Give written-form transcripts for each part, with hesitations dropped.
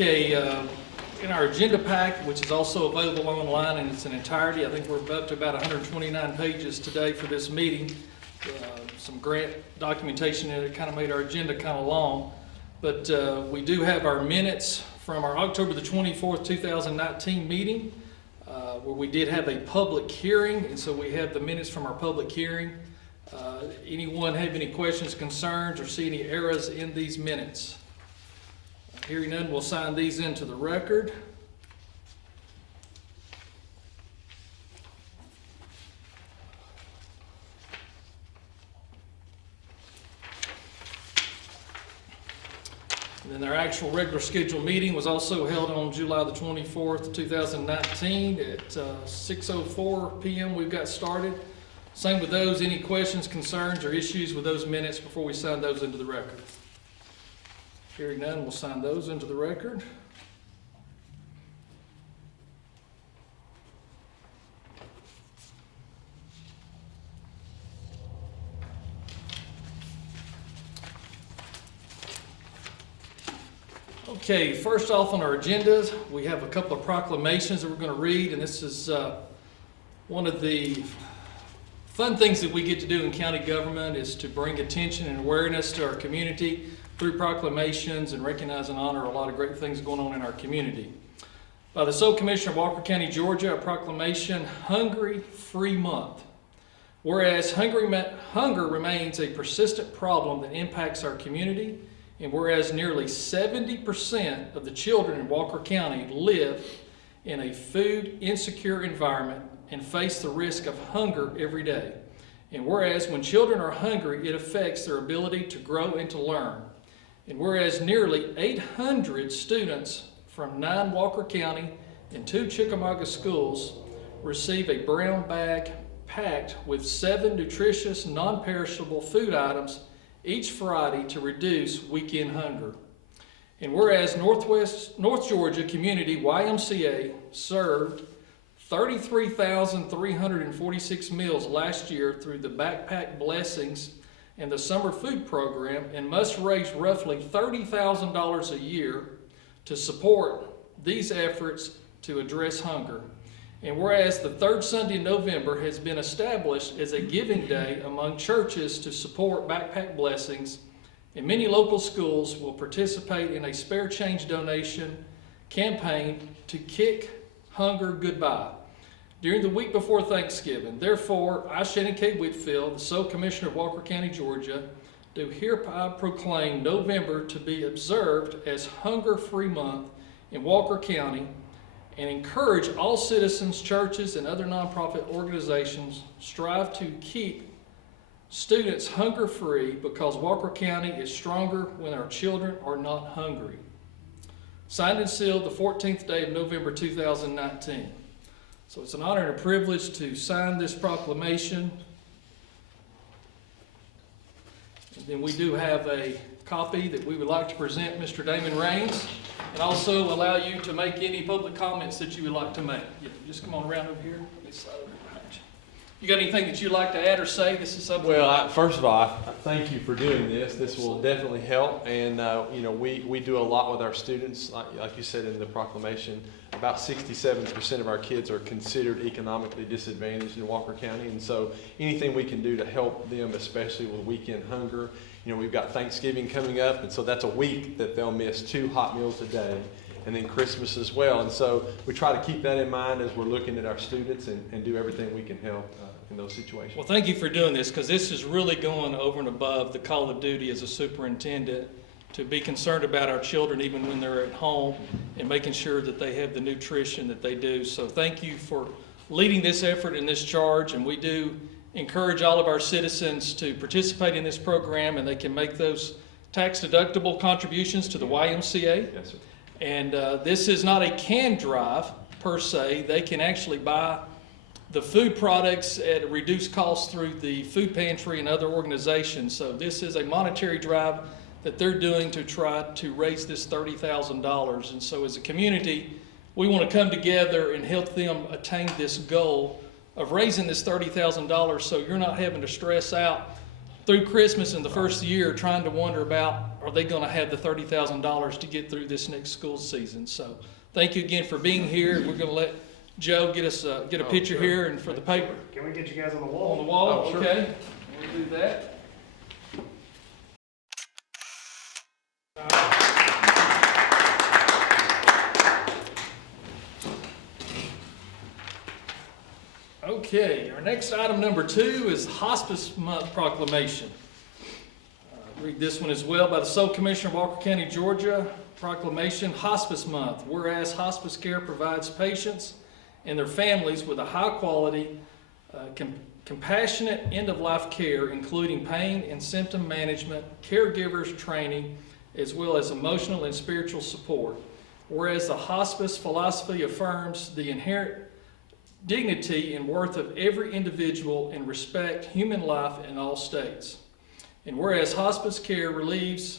Okay, in our agenda pack, which is also available online in its entirety, I think we're up to about 129 pages today for this meeting. Some grant documentation that kind of made our agenda kind of long, but we do have our minutes from our October the 24th, 2019 meeting, where we did have a public hearing, and so we have the minutes from our public hearing. Anyone have any questions, concerns, or see any errors in these minutes? Hearing none, we'll sign these into the record. And then our actual regular scheduled meeting was also held on July the 24th, 2019 at 6:04 p.m. We've got started. Same with those. Any questions, concerns, or issues with those minutes before we sign those into the record? Hearing none, we'll sign those into the record. Okay, first off on our agendas, we have a couple of proclamations that we're going to read, and this is one of the fun things that we get to do in county government is to bring attention and awareness to our community through proclamations and recognize and honor a lot of great things going on in our community. By the Sole Commissioner of Walker County, Georgia, a proclamation, Hungry Free Month. Whereas hunger remains a persistent problem that impacts our community, and whereas nearly 70% of the children in Walker County live in a food insecure environment and face the risk of hunger every day. And whereas when children are hungry, it affects their ability to grow and to learn. And whereas nearly 800 students from 9 Walker County and 2 Chickamauga schools receive a brown bag packed with 7 nutritious, non-perishable food items each Friday to reduce weekend hunger. And whereas North Georgia Community YMCA served 33,346 meals last year through the Backpack Blessings and the Summer Food Program, and must raise roughly $30,000 a year to support these efforts to address hunger. And whereas the third Sunday in November has been established as a giving day among churches to support Backpack Blessings, and many local schools will participate in a spare change donation campaign to kick hunger goodbye during the week before Thanksgiving. Therefore, I, Shannon K. Whitfield, the Sole Commissioner of Walker County, Georgia, do hereby proclaim November to be observed as Hunger Free Month in Walker County, and encourage all citizens, churches, and other nonprofit organizations strive to keep students hunger free, because Walker County is stronger when our children are not hungry. Signed and sealed the 14th day of November 2019. So it's an honor and a privilege to sign this proclamation. And then we do have a copy that we would like to present Mr. Damon Raines, and also allow you to make any public comments that you would like to make. Yeah, just come on around over here. You got anything that you'd like to add or say? This is something. Well, first of all, I thank you for doing this. This will definitely help, and we do a lot with our students. Like you said in the proclamation, about 67% of our kids are considered economically disadvantaged in Walker County, and so anything we can do to help them, especially with weekend hunger. We've got Thanksgiving coming up, and so that's a week that they'll miss 2 hot meals a day, and then Christmas as well. And so we try to keep that in mind as we're looking at our students and do everything we can help in those situations. Well, thank you for doing this, because this is really going over and above the call of duty as a superintendent to be concerned about our children even when they're at home, and making sure that they have the nutrition that they do. So thank you for leading this effort and this charge, and we do encourage all of our citizens to participate in this program, and they can make those tax-deductible contributions to the YMCA. Yes, sir. And this is not a can drive per se. They can actually buy the food products at a reduced cost through the food pantry and other organizations. So this is a monetary drive that they're doing to try to raise this $30,000. And so as a community, we want to come together and help them attain this goal of raising this $30,000, so you're not having to stress out through Christmas and the first year trying to wonder about, are they going to have the $30,000 to get through this next school season? So thank you again for being here. We're going to let Joe get us get a picture sure. here and for the paper. Can we get you guys on the wall? On the wall, Oh, sure. okay. We'll do that. Okay, our next item, number 2, is Hospice Month proclamation. Read this one as well. By the Sole Commissioner of Walker County, Georgia, proclamation, Hospice Month. Whereas hospice care provides patients and their families with a high-quality, compassionate end-of-life care, including pain and symptom management, caregivers training, as well as emotional and spiritual support. Whereas the hospice philosophy affirms the inherent dignity and worth of every individual and respect human life in all states. And whereas hospice care relies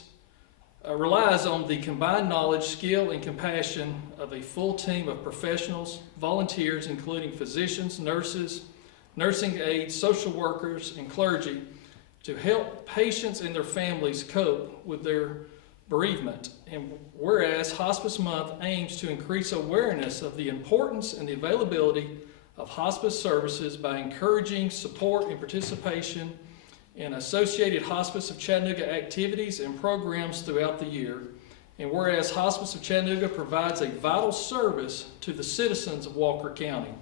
on the combined knowledge, skill, and compassion of a full team of professionals, volunteers, including physicians, nurses, nursing aides, social workers, and clergy, to help patients and their families cope with their bereavement. And whereas Hospice Month aims to increase awareness of the importance and the availability of hospice services by encouraging support and participation in Associated Hospice of Chattanooga activities and programs throughout the year. And whereas Hospice of Chattanooga provides a vital service to the citizens of Walker County.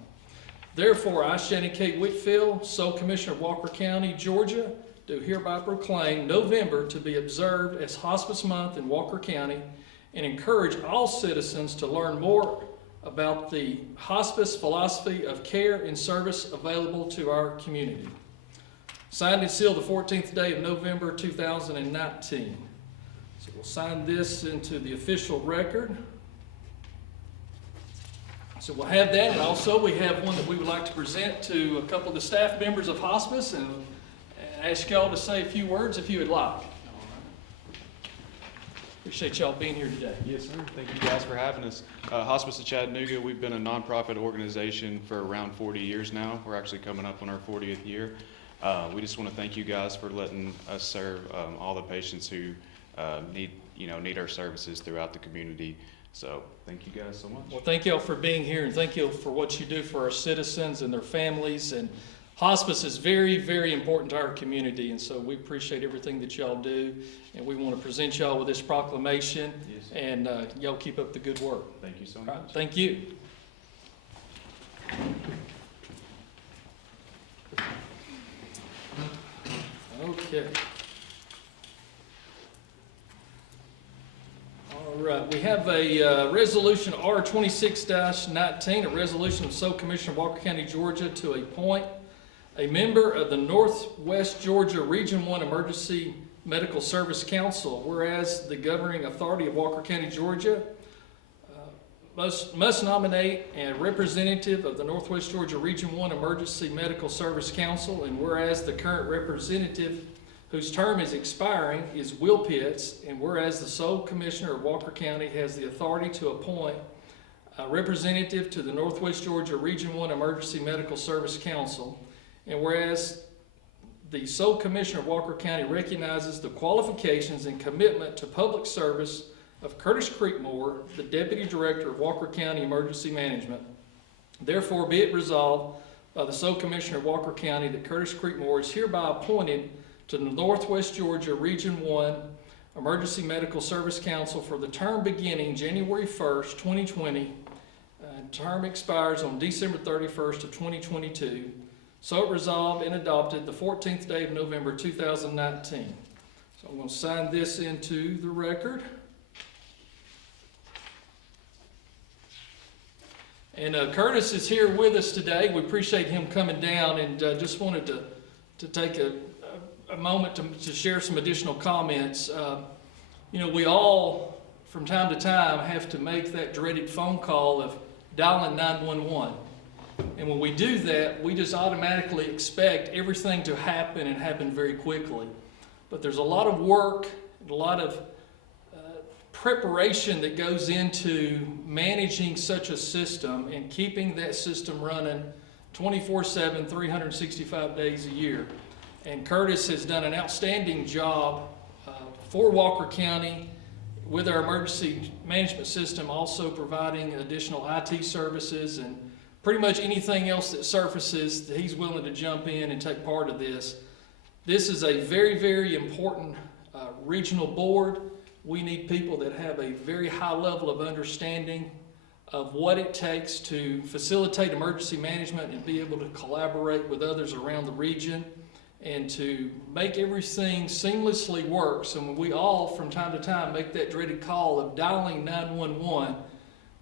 Therefore, I, Shannon K. Whitfield, Sole Commissioner of Walker County, Georgia, do hereby proclaim November to be observed as Hospice Month in Walker County and encourage all citizens to learn more about the hospice philosophy of care and service available to our community. Signed and sealed the 14th day of November 2019. So we'll sign this into the official record. So we'll have that, and also we have one that we would like to present to a couple of the staff members of hospice and ask y'all to say a few words if you would like. Appreciate y'all being here today. Yes, sir. Thank you guys for having us. Hospice of Chattanooga, we've been a nonprofit organization for around 40 years now. We're actually coming up on our 40th year. We just want to thank you guys for letting us serve all the patients who need our services throughout the community. So thank you guys so much. Well, thank y'all for being here, and thank you for what you do for our citizens and their families. And hospice is very, very important to our community, and so we appreciate everything that y'all do. And we want to present y'all with this proclamation. Yes. And y'all keep up the good work. Thank you so All much. right, thank you. Okay. All right, we have a resolution R26-19, a resolution of Sole Commissioner of Walker County, Georgia, to appoint a member of the Northwest Georgia Region 1 Emergency Medical Service Council. Whereas the governing authority of Walker County, Georgia, must nominate a representative of the Northwest Georgia Region 1 Emergency Medical Service Council, and whereas the current representative whose term is expiring is Will Pitts, and whereas the sole commissioner of Walker County has the authority to appoint a representative to the Northwest Georgia Region 1 Emergency Medical Service Council, and whereas the sole commissioner of Walker County recognizes the qualifications and commitment to public service of Curtis Creekmore, the Deputy Director of Walker County Emergency Management. Therefore, be it resolved by the sole commissioner of Walker County that Curtis Creekmore is hereby appointed to the Northwest Georgia Region 1 Emergency Medical Service Council for the term beginning January 1st, 2020. Term expires on December 31st of 2022. So it resolved and adopted the 14th day of November 2019. So I'm going to sign this into the record. And Curtis is here with us today. We appreciate him coming down, and just wanted to take a moment to share some additional comments. We all, from time to time, have to make that dreaded phone call of dialing 911. And when we do that, we just automatically expect everything to happen and happen very quickly. But there's a lot of work, a lot of preparation that goes into managing such a system and keeping that system running 24/7, 365 days a year. And Curtis has done an outstanding job for Walker County with our emergency management system, also providing additional IT services and pretty much anything else that surfaces, he's willing to jump in and take part of this. This is a very, very important regional board. We need people that have a very high level of understanding of what it takes to facilitate emergency management and be able to collaborate with others around the region and to make everything seamlessly work. So when we all, from time to time, make that dreaded call of dialing 911,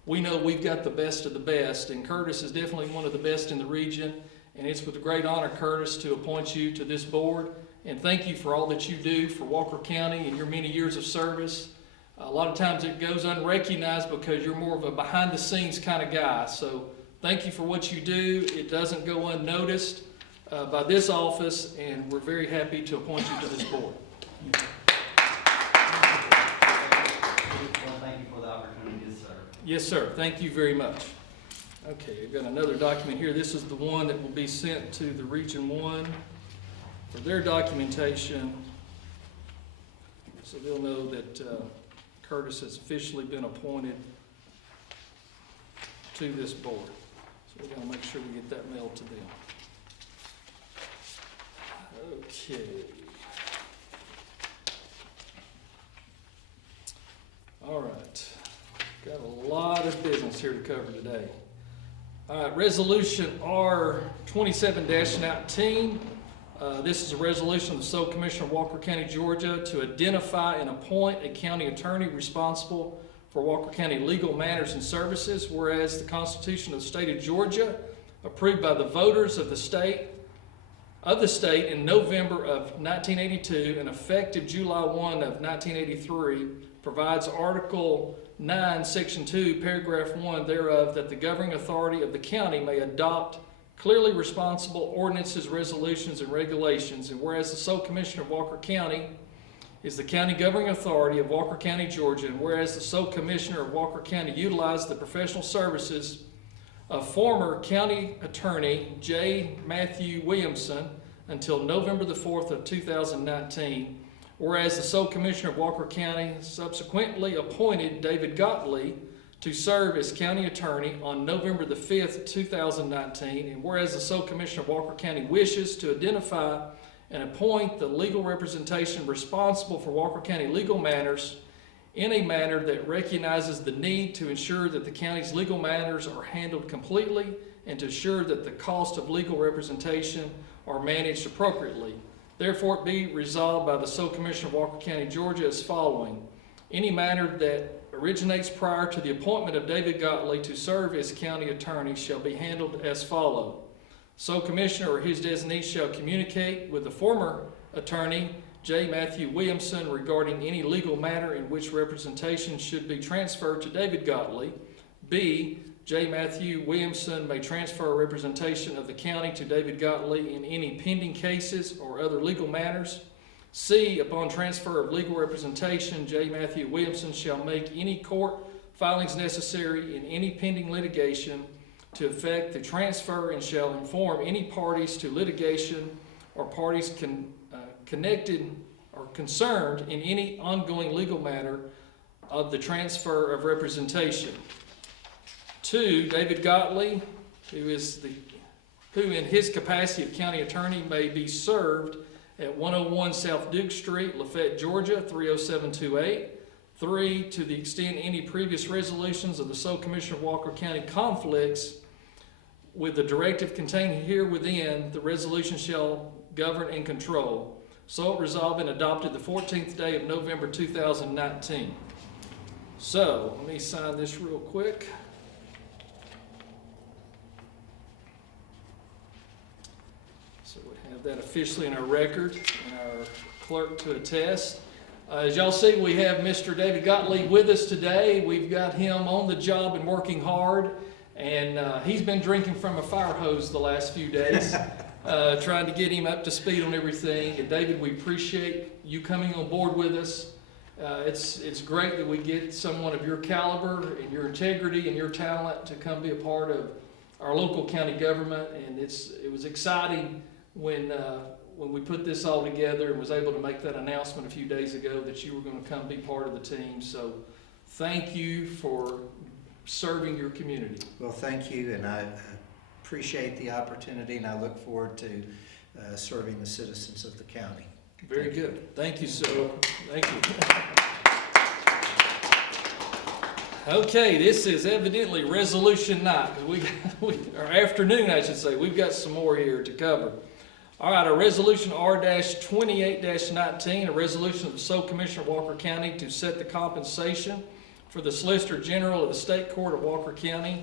we know we've got the best of the best. And Curtis is definitely one of the best in the region. And it's with great honor, Curtis, to appoint you to this board. And thank you for all that you do for Walker County and your many years of service. A lot of times it goes unrecognized because you're more of a behind-the-scenes kind of guy. So thank you for what you do. It doesn't go unnoticed by this office, and we're very happy to appoint you to this board. Well, thank you for the opportunity to serve. Yes, sir. Thank you very much. Okay, I've got another document here. This is the one that will be sent to the Region 1 for their documentation, so they'll know that Curtis has officially been appointed to this board. So we're going to make sure we get that mailed to them. Okay. All right. Got a lot of business here to cover today. All right, Resolution R 27-19. This is a resolution of the Sole Commissioner of Walker County, Georgia, to identify and appoint a county attorney responsible for Walker County legal matters and services, whereas the Constitution of the State of Georgia, approved by the voters of the state in November of 1982 and effective July 1 of 1983, provides Article 9, Section 2, Paragraph 1 thereof, that the governing authority of the county may adopt clearly responsible ordinances, resolutions, and regulations. And whereas the sole commissioner of Walker County is the county governing authority of Walker County, Georgia, and whereas the sole commissioner of Walker County utilized the professional services of former county attorney J. Matthew Williamson until November the 4th of 2019, whereas the sole commissioner of Walker County subsequently appointed David Gottlieb to serve as county attorney on November the 5th, 2019, and whereas the sole commissioner of Walker County wishes to identify and appoint the legal representation responsible for Walker County legal matters in a manner that recognizes the need to ensure that the county's legal matters are handled completely and to ensure that the cost of legal representation are managed appropriately. Therefore, it be resolved by the sole commissioner of Walker County, Georgia, as following. Any matter that originates prior to the appointment of David Gottlieb to serve as county attorney shall be handled as follows. Sole commissioner or his designee shall communicate with the former attorney, J. Matthew Williamson, regarding any legal matter in which representation should be transferred to David Gottlieb. B. J. Matthew Williamson may transfer representation of the county to David Gottlieb in any pending cases or other legal matters. C. Upon transfer of legal representation, J. Matthew Williamson shall make any court filings necessary in any pending litigation to effect the transfer and shall inform any parties to litigation or parties connected or concerned in any ongoing legal matter of the transfer of representation. 2. David Gottlieb, who in his capacity of county attorney may be served at 101 South Duke Street, Lafayette, Georgia, 30728. 3. To the extent any previous resolutions of the sole commissioner of Walker County conflicts with the directive contained here within, the resolution shall govern and control. So it resolved and adopted the 14th day of November 2019. So, let me sign this real quick. So we have that officially in our record and our clerk to attest. As y'all see, we have Mr. David Gottlieb with us today. We've got him on the job and working hard, and he's been drinking from a fire hose the last few days, trying to get him up to speed on everything. And David, we appreciate you coming on board with us. It's great that we get someone of your caliber and your integrity and your talent to come be a part of our local county government, and it was exciting when when we put this all together and was able to make that announcement a few days ago that you were going to come be part of the team. So thank you for serving your community. Well, thank you, and I appreciate the opportunity, and I look forward to serving the citizens of the county. Very good. Thank you, sir. Thank you. Okay, this is evidently resolution night, because or afternoon, I should say. We've got some more here to cover. All right, a resolution R-28-19, a resolution of the Sole Commissioner of Walker County to set the compensation for the Solicitor General of the State Court of Walker County.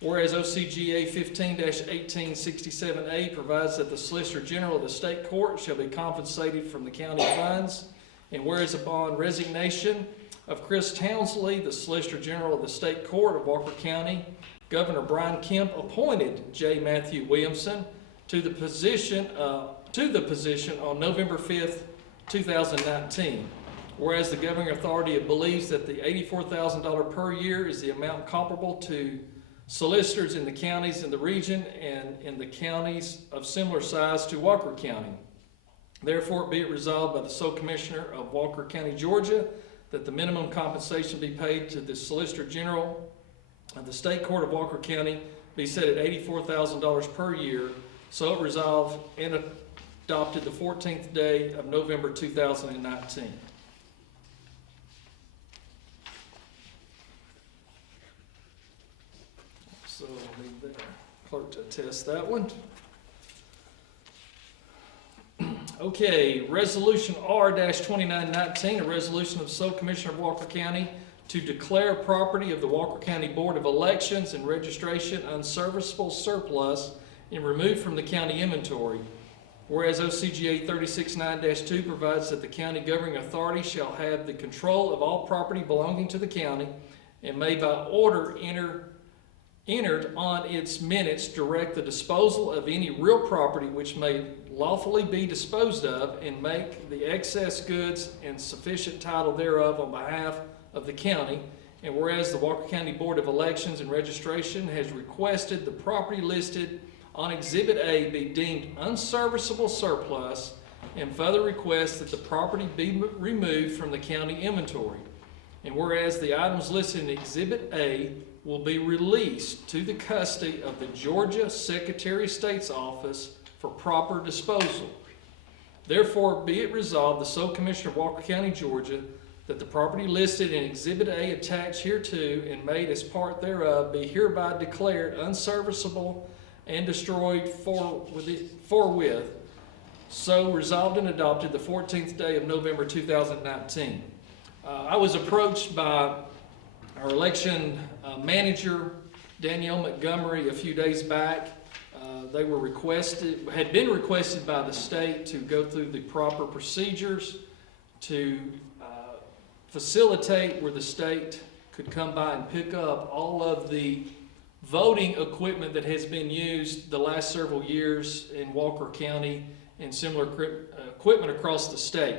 Whereas OCGA 15-1867A provides that the Solicitor General of the State Court shall be compensated from the county funds. And whereas upon resignation of Chris Townsley, the Solicitor General of the State Court of Walker County, Governor Brian Kemp appointed J. Matthew Williamson to the position on November 5th, 2019. Whereas the governing authority believes that the $84,000 per year is the amount comparable to solicitors in the counties in the region and in the counties of similar size to Walker County. Therefore, be it resolved by the Sole Commissioner of Walker County, Georgia, that the minimum compensation be paid to the Solicitor General of the State Court of Walker County be set at $84,000 per year. So it resolved and adopted the 14th day of November 2019. So I'll leave the clerk to attest that one. Okay, Resolution R-2919, a resolution of the Sole Commissioner of Walker County to declare property of the Walker County Board of Elections and Registration unserviceable surplus and removed from the county inventory. Whereas OCGA 369-2 provides that the county governing authority shall have the control of all property belonging to the county and may by order entered on its minutes direct the disposal of any real property which may lawfully be disposed of and make the excess goods and sufficient title thereof on behalf of the county. And whereas the Walker County Board of Elections and Registration has requested the property listed on Exhibit A be deemed unserviceable surplus and further requests that the property be removed from the county inventory. And whereas the items listed in Exhibit A will be released to the custody of the Georgia Secretary of State's office for proper disposal. Therefore, be it resolved, the Sole Commissioner of Walker County, Georgia, that the property listed in Exhibit A attached hereto and made as part thereof be hereby declared unserviceable and destroyed forthwith. So resolved and adopted the 14th day of November 2019. I was approached by our election manager, Danielle Montgomery, a few days back. They were had been requested by the state to go through the proper procedures to facilitate where the state could come by and pick up all of the voting equipment that has been used the last several years in Walker County and similar equipment across the state.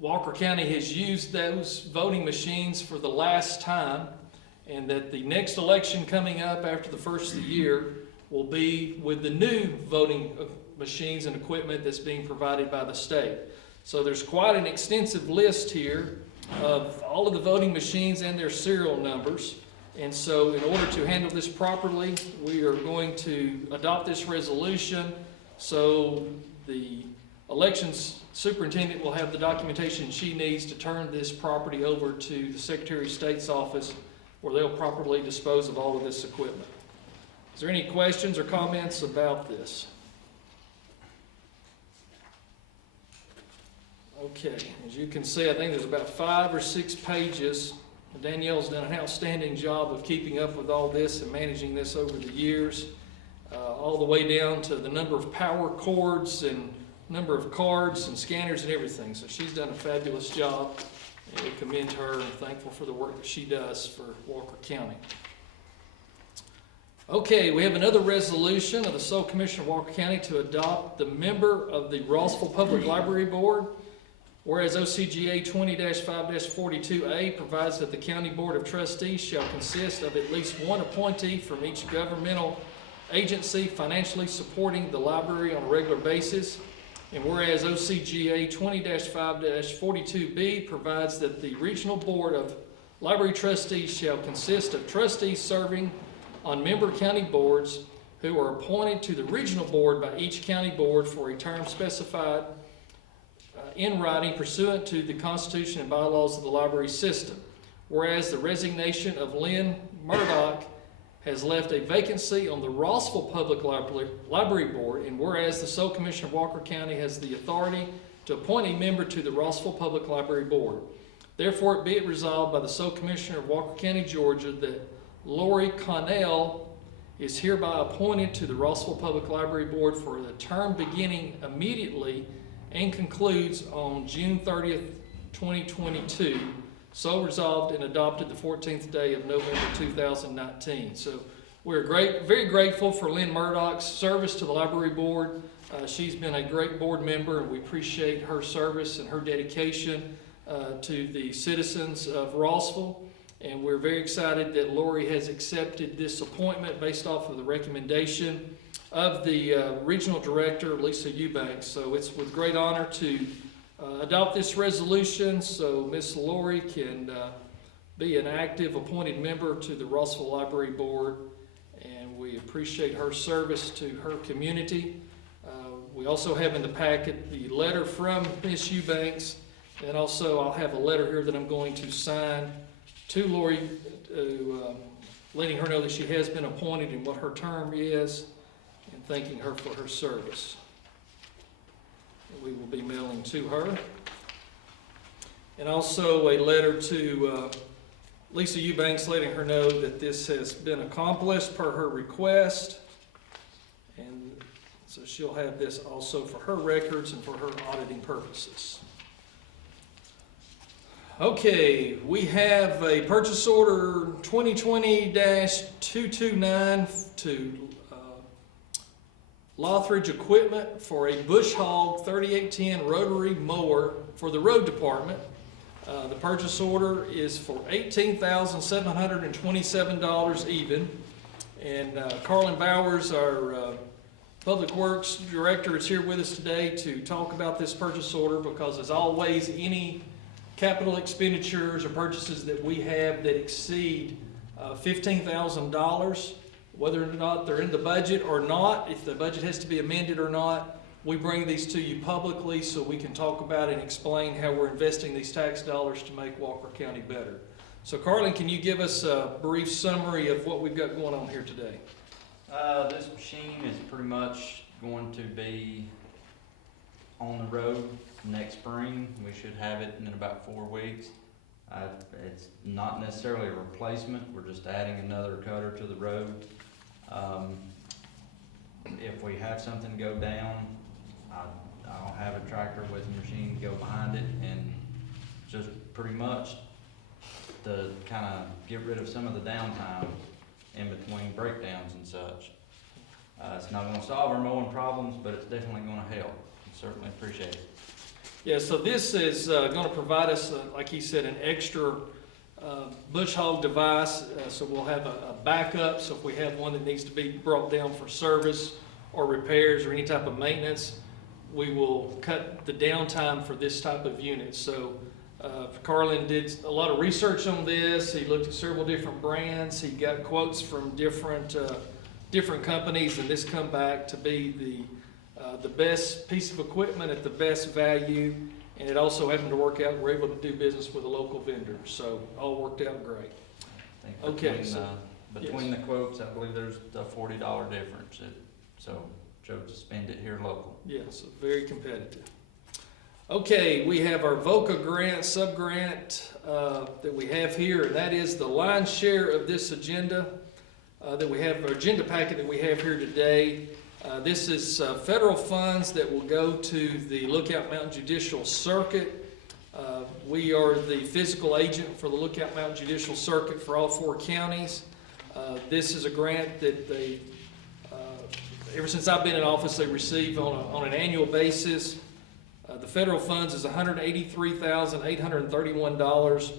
Walker County has used those voting machines for the last time, and that the next election coming up after the first of the year will be with the new voting machines and equipment that's being provided by the state. So there's quite an extensive list here of all of the voting machines and their serial numbers. And so in order to handle this properly, we are going to adopt this resolution so the elections superintendent will have the documentation she needs to turn this property over to the Secretary of State's office where they'll properly dispose of all of this equipment. Is there any questions or comments about this? Okay, as you can see, I think there's about 5 or 6 pages. Danielle's done an outstanding job of keeping up with all this and managing this over the years, all the way down to the number of power cords and number of cards and scanners and everything. So she's done a fabulous job, and we commend her and thankful for the work that she does for Walker County. Okay, we have another resolution of the Sole Commissioner of Walker County to adopt the member of the Rossville Public Library Board. Whereas OCGA 20-5-42A provides that the County Board of Trustees shall consist of at least one appointee from each governmental agency financially supporting the library on a regular basis. And whereas OCGA 20-5-42B provides that the Regional Board of Library Trustees shall consist of trustees serving on member county boards who are appointed to the regional board by each county board for a term specified in writing pursuant to the Constitution and bylaws of the library system. Whereas the resignation of Lynn Murdoch has left a vacancy on the Rossville Public Library Board, and whereas the sole commissioner of Walker County has the authority to appoint a member to the Rossville Public Library Board. Therefore, be it resolved by the sole commissioner of Walker County, Georgia, that Lori Connell is hereby appointed to the Rossville Public Library Board for the term beginning immediately and concludes on June 30th, 2022. So resolved and adopted the 14th day of November 2019. So we're very grateful for Lynn Murdoch's service to the library board. She's been a great board member, and we appreciate her service and her dedication to the citizens of Rossville. And we're very excited that Lori has accepted this appointment based off of the recommendation of the regional director, Lisa Eubanks. So it's with great honor to adopt this resolution so Miss Lori can be an active appointed member to the Rossville Library Board, and we appreciate her service to her community. We also have in the packet the letter from Miss Eubanks, and also I'll have a letter here that I'm going to sign to Lori, letting her know that she has been appointed and what her term is, and thanking her for her service. We will be mailing to her. And also a letter to Lisa Eubanks, letting her know that this has been accomplished per her request. And so she'll have this also for her records and for her auditing purposes. Okay, we have a purchase order 2020-229 to Lothridge Equipment for a Bush Hog 3810 rotary mower for the road department. The purchase order is for $18,727 even. And Carlin Bowers, our Public Works Director, is here with us today to talk about this purchase order, because as always, any capital expenditures or purchases that we have that exceed $15,000, whether or not they're in the budget or not, if the budget has to be amended or not, we bring these to you publicly so we can talk about it and explain how we're investing these tax dollars to make Walker County better. So Carlin, can you give us a brief summary of what we've got going on here today? This machine is pretty much going to be on the road next spring. We should have it in about 4 weeks. It's not necessarily a replacement, we're just adding another cutter to the road. If we have something go down, I'll have a tractor with a machine go behind it, and just pretty much to kind of get rid of some of the downtime in between breakdowns and such. It's not going to solve our mowing problems, but it's definitely going to help. Certainly appreciate it. Yeah, so this is going to provide us, like he said, an extra bush hog device. So we'll have a backup. So if we have one that needs to be brought down for service or repairs or any type of maintenance, we will cut the downtime for this type of unit. So Carlin did a lot of research on this. He looked at several different brands. He got quotes from different companies, and this come back to be the best piece of equipment at the best value, and it also happened to work out. We're able to do business with a local vendor, so all worked out great. I think Okay, between yes. the quotes, I believe there's a $40 difference. So chose to spend it here local. Yeah, so very competitive. Okay, we have our VOCA grant, sub-grant that we have here, and that is the lion's share of this agenda that we have, our agenda packet that we have here today. This is federal funds that will go to the Lookout Mountain Judicial Circuit. We are the physical agent for the Lookout Mountain Judicial Circuit for all 4 counties. This is a grant that they, ever since I've been in office, they receive on an annual basis. The federal funds is $183,831,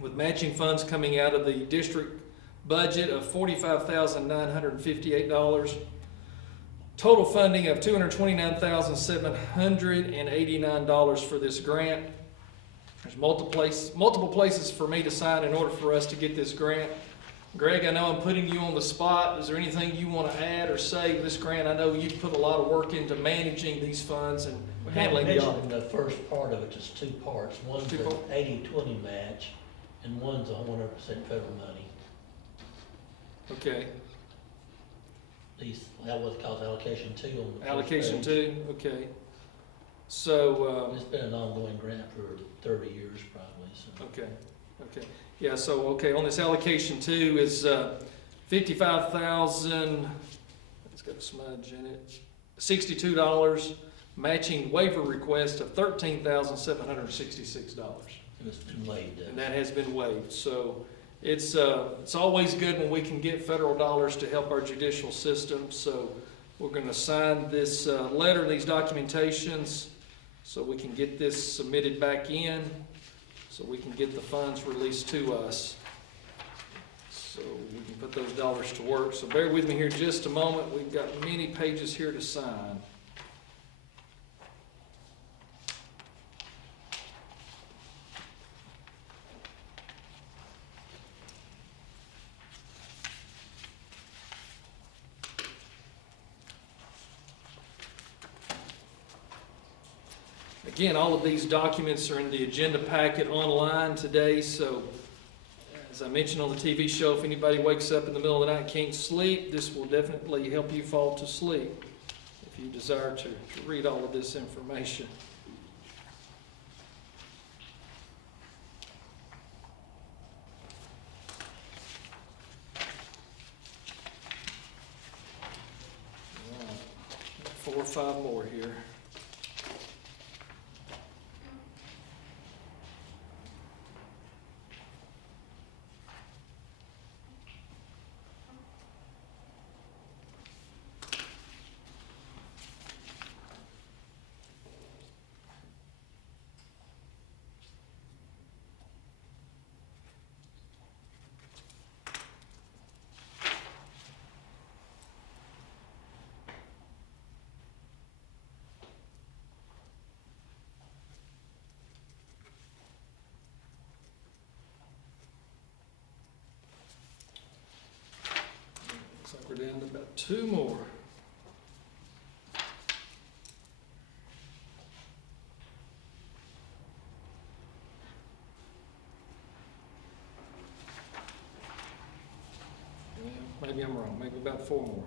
with matching funds coming out of the district budget of $45,958. total funding of $229,789 for this grant. There's multiple places for me to sign in order for us to get this grant. Greg, I know I'm putting you on the spot. Is there anything you want to add or say to this grant? I know you've put a lot of work into managing these funds and We handling the mentioned in the first part of it, just two parts. One's Two an parts. 80-20 match, and one's a 100% federal money. Okay, That was called allocation 2 on the first allocation page. 2, okay. So, It's been an ongoing grant for 30 years probably, so. okay. Yeah, so, okay, on this allocation 2 is 55,000, it's got a smudge in it, $62, matching waiver request of $13,766. And it's been waived. And that has been waived, so it's always good when we can get federal dollars to help our judicial system, so we're gonna sign this letter, these documentations, so we can get this submitted back in, so we can get the funds released to us. So we can put those dollars to work, so bear with me here just a moment, we've got many pages here to sign. Again, all of these documents are in the agenda packet online today, so as I mentioned on the TV show, if anybody wakes up in the middle of the night and can't sleep, this will definitely help you fall to sleep if you desire to read all of this information. All right, 4 or 5 more here. Looks like we're down to about 2 more. Yeah, maybe I'm wrong, maybe about 4 more.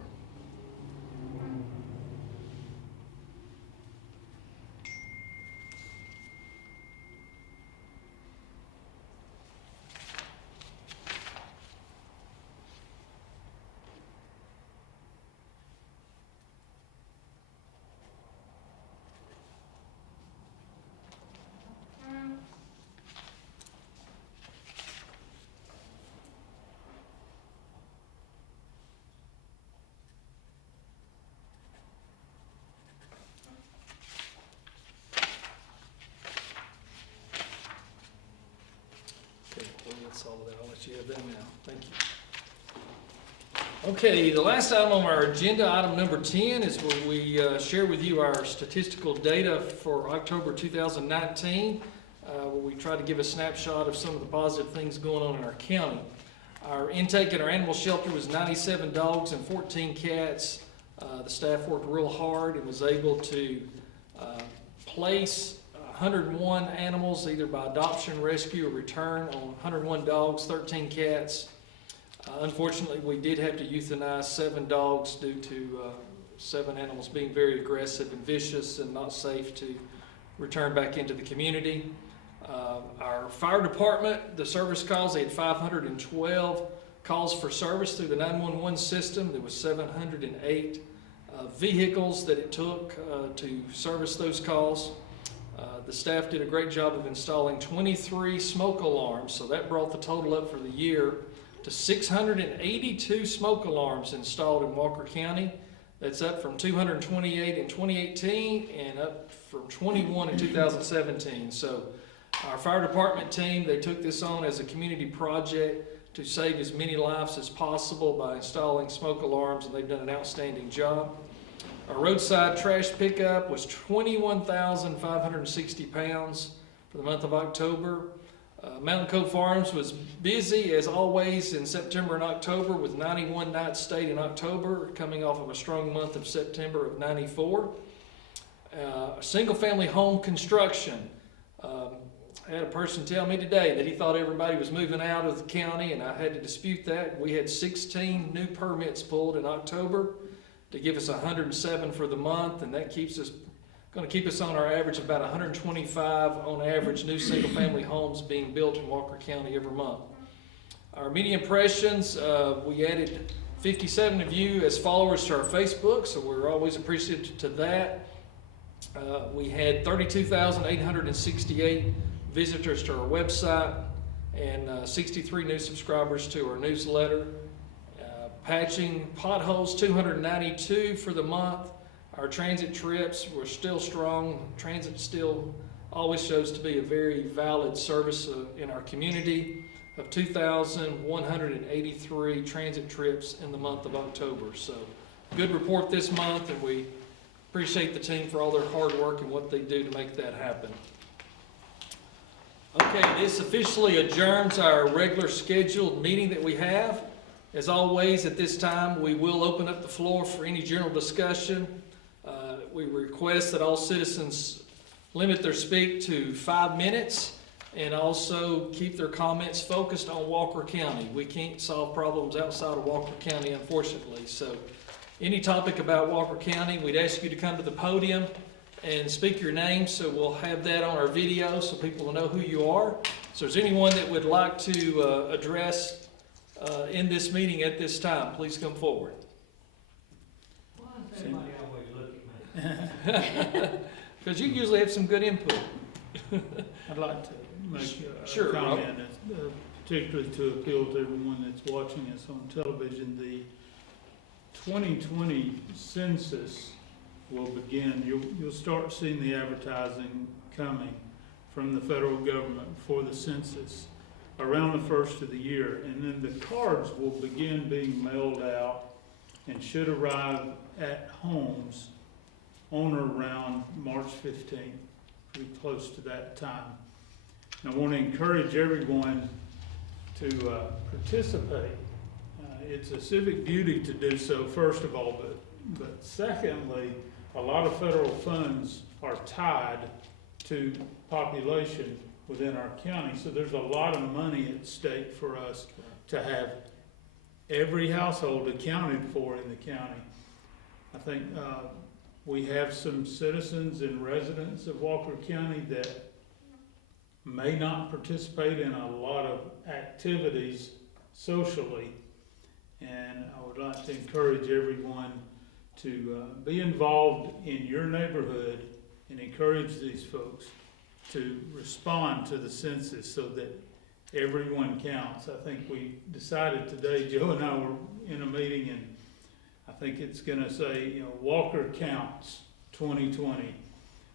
Okay, well, that's all of that. I'll let you have that now. Thank you. Okay, the last item on our agenda, item number 10, is where we share with you our statistical data for October 2019, where we try to give a snapshot of some of the positive things going on in our county. Our intake at our animal shelter was 97 dogs and 14 cats. The staff worked real hard and was able to place 101 animals, either by adoption, rescue, or return, on 101 dogs, 13 cats. Unfortunately, we did have to euthanize 7 dogs due to 7 animals being very aggressive and vicious and not safe to return back into the community. Our fire department, the service calls, they had 512 calls for service through the 911 system. There was 708 vehicles that it took to service those calls. The staff did a great job of installing 23 smoke alarms, so that brought the total up for the year to 682 smoke alarms installed in Walker County. That's up from 228 in 2018 and up from 21 in 2017. So our fire department team, they took this on as a community project to save as many lives as possible by installing smoke alarms, and they've done an outstanding job. Our roadside trash pickup was 21,560 pounds for the month of October. Mountain Cove Farms was busy as always in September and October with 91 nights stayed in October, coming off of a strong month of September of 94. Single-family home construction. I had a person tell me today that he thought everybody was moving out of the county, and I had to dispute that. We had 16 new permits pulled in October to give us 107 for the month, and that going to keep us on our average of about 125 on average new single-family homes being built in Walker County every month. Our media impressions, we added 57 of you as followers to our Facebook, so we're always appreciative to that. We had 32,868 visitors to our website and 63 new subscribers to our newsletter. Patching potholes, 292 for the month. Our transit trips were still strong. Transit still always shows to be a very valid service in our community of 2,183 transit trips in the month of October. So good report this month, and we appreciate the team for all their hard work and what they do to make that happen. Okay, this officially adjourns our regular scheduled meeting that we have. As always, at this time, we will open up the floor for any general discussion. We request that all citizens limit their speak to 5 minutes and also keep their comments focused on Walker County. We can't solve problems outside of Walker County, unfortunately. So any topic about Walker County, we'd ask you to come to the podium and speak your name, so we'll have that on our video so people will know who you are. So if there's anyone that would like to address in this meeting at this time, please come forward. Why does everybody always look at me? Because you usually have some good input. I'd like to make a Sure, Rob. comment, particularly to appeal to everyone that's watching us on television. The 2020 census will begin. You'll start seeing the advertising coming from the federal government for the census around the first of the year. And then the cards will begin being mailed out and should arrive at homes on or around March 15th, pretty close to that time. And I want to encourage everyone to participate. It's a civic duty to do so, first of all, but secondly, a lot of federal funds are tied to population within our county, so there's a lot of money at stake for us to have every household accounted for in the county. I think we have some citizens and residents of Walker County that may not participate in a lot of activities socially, and I would like to encourage everyone to be involved in your neighborhood and encourage these folks to respond to the census so that everyone counts. I think we decided today, Joe and I were in a meeting, and I think it's gonna say, Walker Counts 2020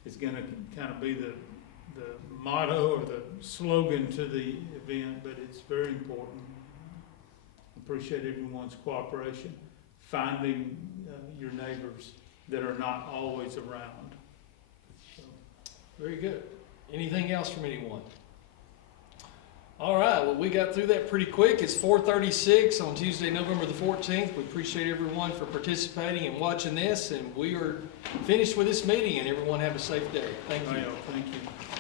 is gonna kind of be the motto or the slogan to the event, but it's very important. Appreciate everyone's cooperation, finding your neighbors that are not always around. So. Very good. Anything else from anyone? All right, well, we got through that pretty quick. It's 4:36 on Tuesday, November the 14th. We appreciate everyone for participating and watching this, and we are finished with this meeting, and everyone have a safe day. Thank you. Thank you.